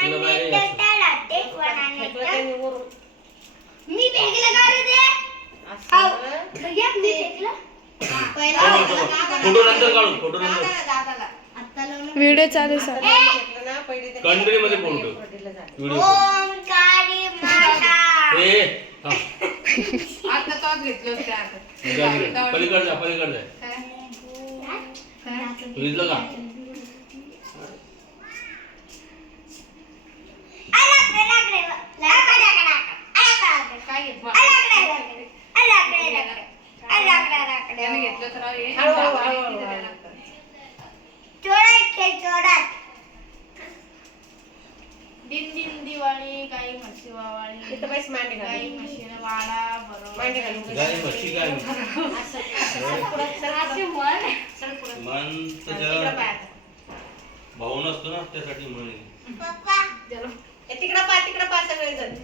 तुला बाहेर यायचं. मी फेकलं का रे ते? भैया मी फेकलं. फोटो नंतर काढू, फोटो नंतर. व्हिडिओ चालू सर. कंट्री मध्ये फोटो व्हिडिओ. ओंकारी माता. ए थांब. आता तोच घेतलं होतं आता. पलीकडे जा, पलीकडे जा. विजलं का? काय घेतलं? त्याने घेतलं तर हे दिन दिन दिवाळी गाई म्हशी वावाळी गाई म्हशीने वाडा बरोबर गाय म्हशी काय असे मन त्याच्या भाऊ नसतो ना त्यासाठी म्हणे. पप्पा तिकडं पा सगळे जण